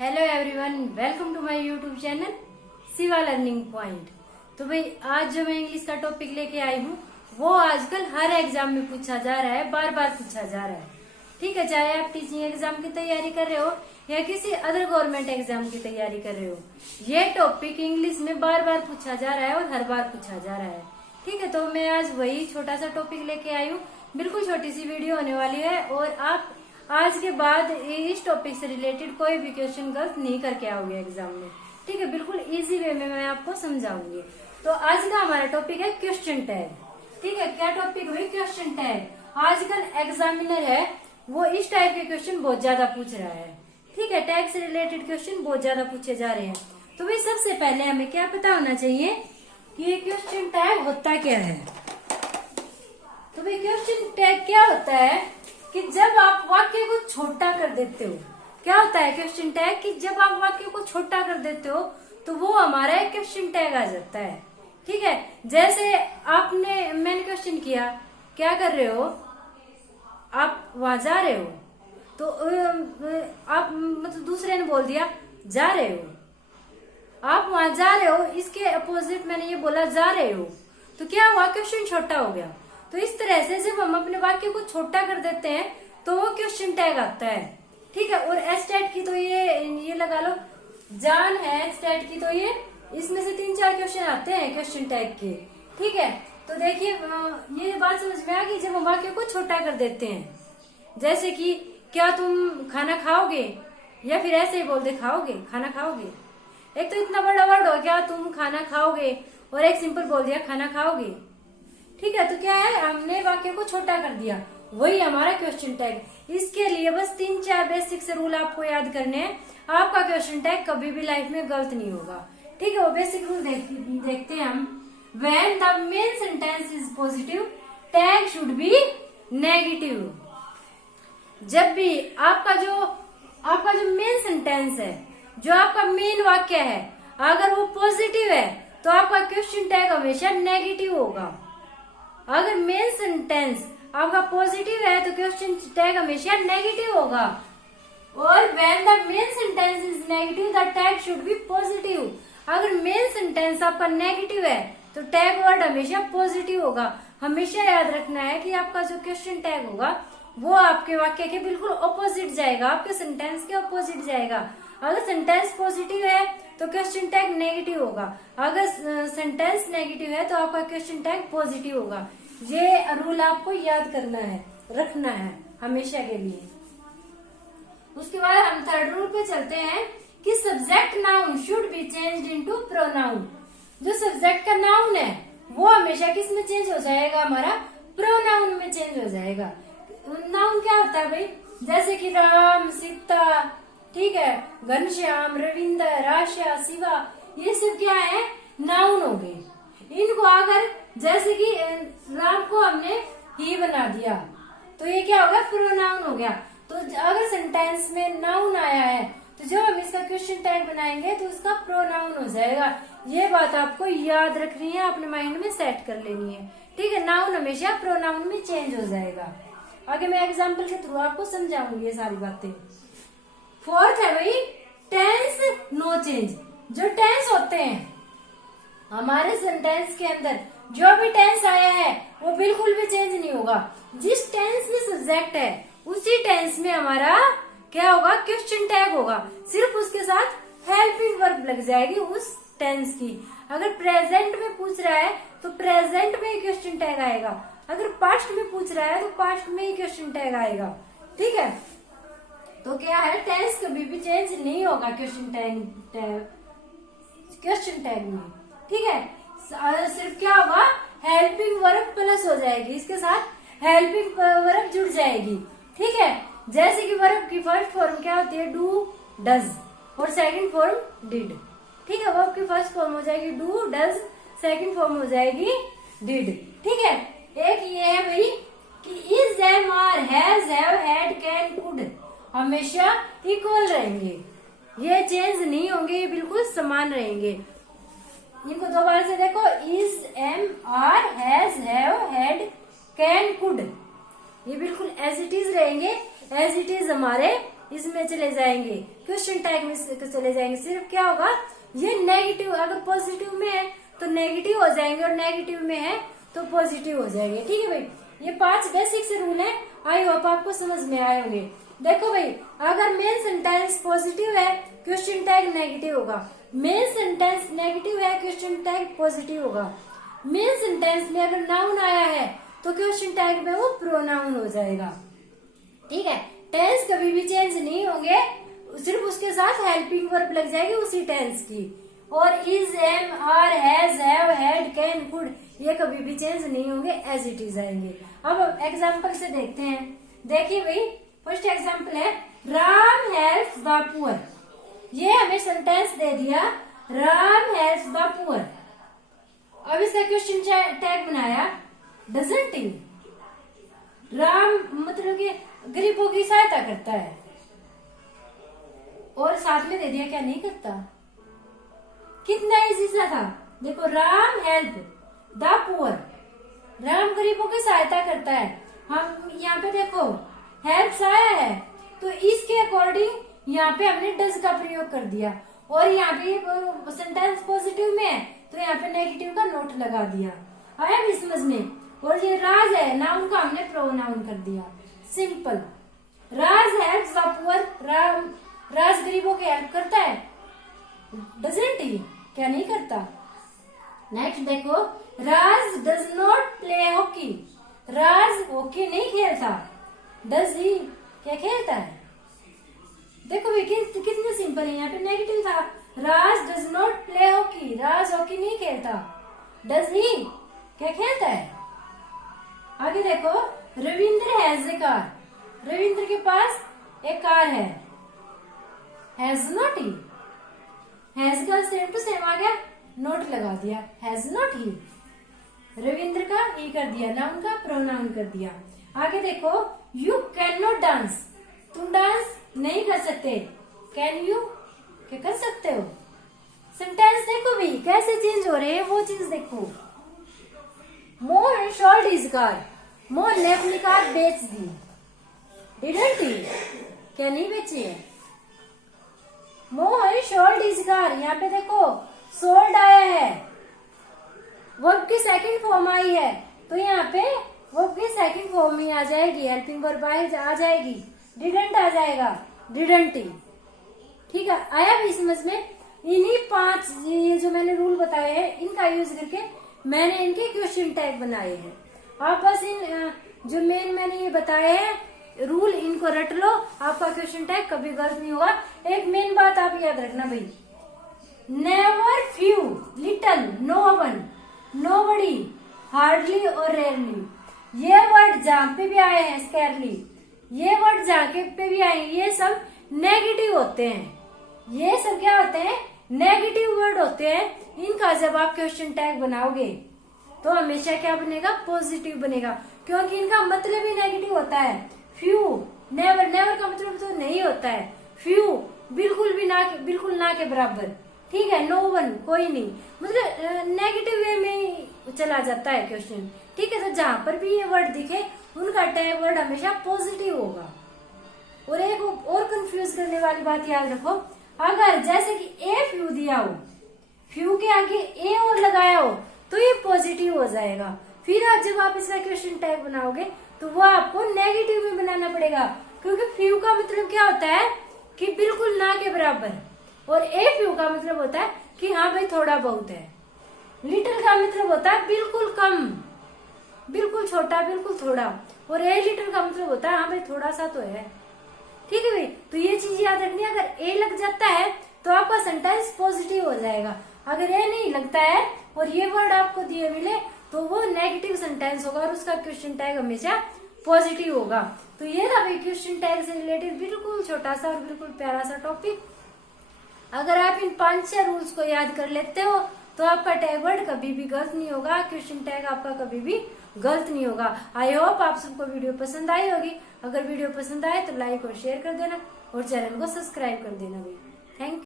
Hello everyone, welcome to my YouTube channel Shiva learning point. तो भाई आज जो मैं इंग्लिश का टॉपिक लेके आई हूँ वो आजकल हर एग्जाम में पूछा जा रहा है, बार बार पूछा जा रहा है। ठीक है, चाहे आप टीचिंग एग्जाम की तैयारी कर रहे हो या किसी अदर गवर्नमेंट एग्जाम की तैयारी कर रहे हो, ये टॉपिक इंग्लिश में बार बार पूछा जा रहा है और हर बार पूछा जा रहा है। ठीक है, तो मैं आज वही छोटा सा टॉपिक लेके आई हूँ। बिल्कुल छोटी सी वीडियो होने वाली है और आप आज के बाद इस टॉपिक से रिलेटेड कोई भी क्वेश्चन गलत नहीं करके आओगे एग्जाम में। ठीक है, बिल्कुल इजी वे में मैं आपको समझाऊंगी। तो आज का हमारा टॉपिक है क्वेश्चन टैग। ठीक है, क्या टॉपिक हुई? Question tag. आजकल एग्जामिनर है वो इस टाइप के क्वेश्चन बहुत ज्यादा पूछ रहा है। ठीक है, टैग से रिलेटेड क्वेश्चन बहुत ज्यादा पूछे जा रहे हैं। तो भाई सबसे पहले हमें क्या पता होना चाहिए कि ये क्वेश्चन टैग होता क्या है। तो भाई क्वेश्चन टैग क्या होता है कि जब आप वाक्य को छोटा कर देते हो। क्या होता है क्वेश्चन टैग? कि जब आप वाक्य को छोटा कर देते हो तो वो हमारा एक क्वेश्चन टैग आ जाता है। ठीक है, जैसे मैंने क्वेश्चन किया, क्या कर रहे हो? आप वहां जा रहे हो, तो आप मतलब दूसरे ने बोल दिया जा रहे हो, आप वहां जा रहे हो, इसके अपोजिट मैंने ये बोला जा रहे हो, तो क्या हुआ? क्वेश्चन छोटा हो गया। तो इस तरह से जब हम अपने वाक्य को छोटा कर देते हैं तो वो क्वेश्चन टैग आता है। ठीक है, और एस्टेट की तो ये लगा लो, जान है एस्टेट की, तो ये इसमें से 3-4 क्वेश्चन आते हैं क्वेश्चन टैग के। ठीक है, तो देखिए ये बात समझ में आ गई जब हम वाक्य को छोटा कर देते हैं। जैसे कि क्या तुम खाना खाओगे, या फिर ऐसे ही बोल दे खाओगे, खाना खाओगे। एक तो इतना बड़ा वर्ड हो गया तुम खाना खाओगे, और एक सिंपल बोल दिया खाना खाओगे। ठीक है, तो क्या है, हमने वाक्य को छोटा कर दिया, वही हमारा क्वेश्चन टैग। इसके लिए बस 3-4 बेसिक से रूल आपको याद करने हैं। आपका क्वेश्चन टैग कभी भी लाइफ में गलत नहीं होगा। ठीक है, वो बेसिक रूल देखते हैं हम। When the main sentence is positive, tag should be negative। जब भी आपका जो मेन सेंटेंस है, जो आपका मेन वाक्य है, अगर वो पॉजिटिव है तो आपका क्वेश्चन टैग हमेशा नेगेटिव होगा। अगर मेन सेंटेंस आपका पॉजिटिव है तो क्वेश्चन टैग हमेशा नेगेटिव होगा। और when the main sentence is negative, the tag should be positive। अगर मेन सेंटेंस आपका नेगेटिव है तो टैग वर्ड हमेशा पॉजिटिव होगा। हमेशा याद रखना है कि आपका जो क्वेश्चन टैग होगा वो आपके वाक्य के बिल्कुल ऑपोजिट जाएगा, आपके सेंटेंस के ऑपोजिट जाएगा। अगर सेंटेंस पॉजिटिव है तो क्वेश्चन टैग नेगेटिव होगा, अगर सेंटेंस नेगेटिव है तो आपका क्वेश्चन टैग पॉजिटिव होगा। ये रूल आपको याद करना है, रखना है हमेशा के लिए। उसके बाद हम थर्ड रूल पे चलते हैं कि subject noun should be changed into pronoun. जो सब्जेक्ट का नाउन है वो हमेशा किस में चेंज हो जाएगा? हमारा प्रोनाउन में चेंज हो जाएगा। नाउन क्या होता है भाई? जैसे कि राम, सीता, ठीक है, घनश्याम, रविंदर, आशा, शिवा, ये सब क्या है? नाउन हो गए। इनको अगर जैसे कि राम को हमने ही बना दिया तो ये क्या होगा? प्रोनाउन हो गया। तो अगर सेंटेंस में नाउन आया है तो जब हम इसका क्वेश्चन टैग बनाएंगे तो उसका प्रोनाउन हो जाएगा। ये बात आपको याद रखनी है, अपने माइंड में सेट कर लेनी है। ठीक है, नाउन हमेशा प्रोनाउन में चेंज हो जाएगा। आगे मैं एग्जाम्पल के थ्रू आपको समझाऊंगी ये सारी बातें। फोर्थ है भाई टेंस नो चेंज। जो टेंस होते हैं हमारे सेंटेंस के अंदर, जो भी टेंस आया है वो बिल्कुल भी चेंज नहीं होगा। जिस टेंस में सब्जेक्ट है उसी टेंस में हमारा क्या होगा? क्वेश्चन टैग होगा। सिर्फ उसके साथ हेल्पिंग वर्ब लग जाएगी उस टेंस की। अगर प्रेजेंट में पूछ रहा है तो प्रेजेंट में ही क्वेश्चन टैग आएगा, अगर पास्ट में पूछ रहा है तो पास्ट में ही क्वेश्चन टैग आएगा। ठीक है, तो क्या है, टेंस कभी भी चेंज नहीं होगा क्वेश्चन टैग में। ठीक है, सिर्फ क्या होगा? हेल्पिंग वर्ब प्लस हो जाएगी, इसके साथ हेल्पिंग वर्ब जुड़ जाएगी। ठीक है, जैसे कि वर्ब की फर्स्ट फॉर्म क्या होती है? डू, डज, और सेकंड फॉर्म डिड। ठीक है, वर्ब की फर्स्ट फॉर्म हो जाएगी डू, डज, सेकंड फॉर्म हो जाएगी डिड। ठीक है, एक ये है भाई कि is, am, are, has, have, had, can, could हमेशा इक्वल रहेंगे, ये चेंज नहीं होंगे, ये बिल्कुल समान रहेंगे। इनको दोबारा से देखो, is, am, are, has, have, had, can, could, ये बिल्कुल एज इट इज रहेंगे। एज इट इज हमारे इसमें चले जाएंगे, क्वेश्चन टैग में चले जाएंगे। सिर्फ क्या होगा, ये नेगेटिव, अगर पॉजिटिव में है तो नेगेटिव हो जाएंगे और नेगेटिव में है तो पॉजिटिव हो जाएंगे। ठीक है भाई, ये 5 बेसिक से रूल है, आई होप आपको समझ में आए होंगे। देखो भाई, अगर मेन सेंटेंस पॉजिटिव है क्वेश्चन टैग नेगेटिव होगा, मेन सेंटेंस नेगेटिव है क्वेश्चन टैग पॉजिटिव होगा। मेन सेंटेंस में अगर नाउन आया है तो क्वेश्चन टैग में वो प्रोनाउन हो जाएगा। ठीक है, टेंस कभी भी चेंज नहीं होंगे, सिर्फ उसके साथ हेल्पिंग वर्ब लग जाएगी उसी टेंस की। और is, am, are, has, have, had, can, could, ये कभी भी चेंज नहीं होंगे, एज इट इज आएंगे। अब एग्जाम्पल से देखते हैं। देखिए भाई, फर्स्ट एग्जाम्पल है राम हेल्प्स द पुअर। ये हमें सेंटेंस दे दिया, राम हेल्प्स द पुअर। अब इसका क्वेश्चन टैग बनाया, डजंट ही। राम मतलब कि गरीबों की सहायता करता है, और साथ में दे दिया क्या नहीं करता। कितना इजी सा था। देखो, Ram help the poor, Ram गरीबों की सहायता करता है। हम यहाँ पे देखो हेल्प्स आया है तो इसके अकॉर्डिंग यहाँ पे हमने डज का प्रयोग कर दिया, और यहाँ पे सेंटेंस पॉजिटिव में है तो यहाँ पे नेगेटिव का नोट लगा दिया। आया भी समझ में। और ये राज है, नाउन का हमने प्रोनाउन कर दिया। Simple. Raj helps the poor, Raj गरीबों की हेल्प करता है, डजंट ही, क्या नहीं करता। नेक्स्ट देखो, Raj does not play hockey, Raj hockey नहीं खेलता, डज ही, क्या खेलता है। देखो भाई कितने सिंपल है, यहाँ पे नेगेटिव था, Raj does not play hockey, Raj hockey नहीं खेलता, डज ही, क्या खेलता है। आगे देखो, Ravindra has a car, Ravindra के पास एक कार है, हैज नॉट ही, हैज का सेम टू सेम आ गया, नोट लगा दिया, हैज नॉट ही, रविंद्र का ही कर दिया, नाउन का प्रोनाउन कर दिया। आगे देखो, यू कैन नॉट डांस, तुम डांस नहीं कर सकते, कैन यू, क्या कर सकते हो। सेंटेंस देखो भी कैसे चेंज हो रहे हैं, वो चीज देखो। मोहन शॉल्ड हिज कार, मोहन ने अपनी कार बेच दी, डिडंट ही, क्या नहीं बेची है। मोहन शॉल्ड हिज कार, यहाँ पे देखो सोल्ड आया है, वर्ब की सेकंड फॉर्म आई है तो यहाँ पे वर्ब की सेकंड फॉर्म ही आ जाएगी, हेल्पिंग वर्ब आ जाएगी, डिडंट आ जाएगा, डिडंट ही। ठीक है, आया भी समझ में। इन्हीं 5 ये जो मैंने रूल बताए हैं इनका यूज करके मैंने इनके क्वेश्चन टैग बनाए हैं। आप बस इन जो मैंने ये बताए हैं रूल, इनको रट लो, आपका क्वेश्चन टैग कभी गलत नहीं होगा। एक मेन बात आप याद रखना भाई, never, few, little, no one, nobody, hardly और रेयरली। ये वर्ड जहां पे भी आए हैं, स्कैरली, ये वर्ड जहां पे भी आए हैं, ये सब नेगेटिव होते हैं। ये सब क्या होते हैं, नेगेटिव वर्ड होते हैं। इनका जब आप क्वेश्चन टैग बनाओगे तो हमेशा क्या बनेगा, पॉजिटिव बनेगा, क्योंकि इनका मतलब ही नेगेटिव होता है। फ्यू, नेवर, नेवर का मतलब तो नहीं होता है। फ्यू, बिल्कुल भी ना, बिल्कुल ना के बराबर। ठीक है, नो वन, कोई नहीं, मतलब नेगेटिव वे में ही चला जाता है क्वेश्चन। ठीक है, तो जहां पर भी ये वर्ड दिखे उनका टैग वर्ड हमेशा पॉजिटिव होगा। और एक और कंफ्यूज करने वाली बात याद रखो, अगर जैसे कि ए फ्यू दिया हो, फ्यू के आगे ए और लगाया हो तो ये पॉजिटिव हो जाएगा। फिर आज जब आप इसका क्वेश्चन टैग बनाओगे तो वो आपको नेगेटिव में बनाना पड़ेगा, क्योंकि फ्यू का मतलब क्या होता है कि बिल्कुल ना के बराबर, और ए फ्यू का मतलब होता है कि हाँ भाई थोड़ा बहुत है। लिटिल का मतलब होता है बिल्कुल कम, बिल्कुल छोटा, बिल्कुल थोड़ा, और ए लिटिल का मतलब होता है हाँ भाई थोड़ा सा तो है। ठीक है भाई, तो ये चीज याद रखनी है, अगर ए लग जाता है तो आपका सेंटेंस पॉजिटिव हो जाएगा, अगर ए नहीं लगता है और ये वर्ड आपको दिए मिले तो वो नेगेटिव सेंटेंस होगा और उसका क्वेश्चन टैग हमेशा पॉजिटिव होगा। तो ये था भाई क्वेश्चन टैग से रिलेटेड बिल्कुल छोटा सा और बिल्कुल प्यारा सा टॉपिक। अगर आप इन 5-6 रूल्स को याद कर लेते हो तो आपका टैग वर्ड कभी भी गलत नहीं होगा, क्वेश्चन टैग आपका कभी भी गलत नहीं होगा। आई होप आप सबको वीडियो पसंद आई होगी। अगर वीडियो पसंद आए तो लाइक और शेयर कर देना और चैनल को सब्सक्राइब कर देना भाई। Thank you.